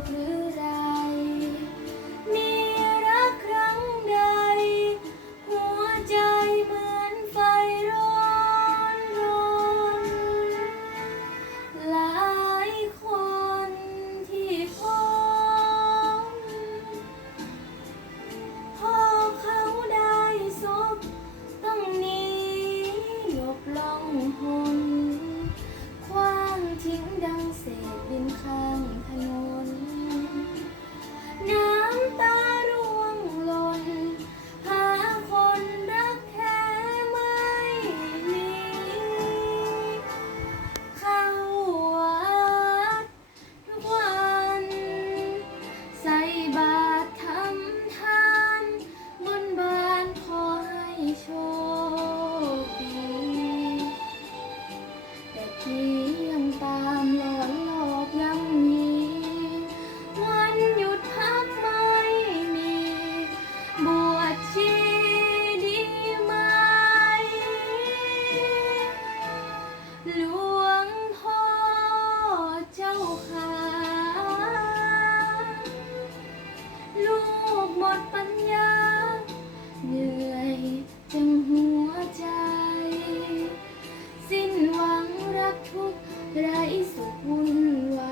กหรือไร มีรักครั้งใด หัวใจเหมือนไฟร้อนร้อนหลายคนที่พบพอเขาได้สบต้องหนีหยบล่องหนควางทิ้งดังเศษดินข้างถนน ใจสุขวุ่นวาย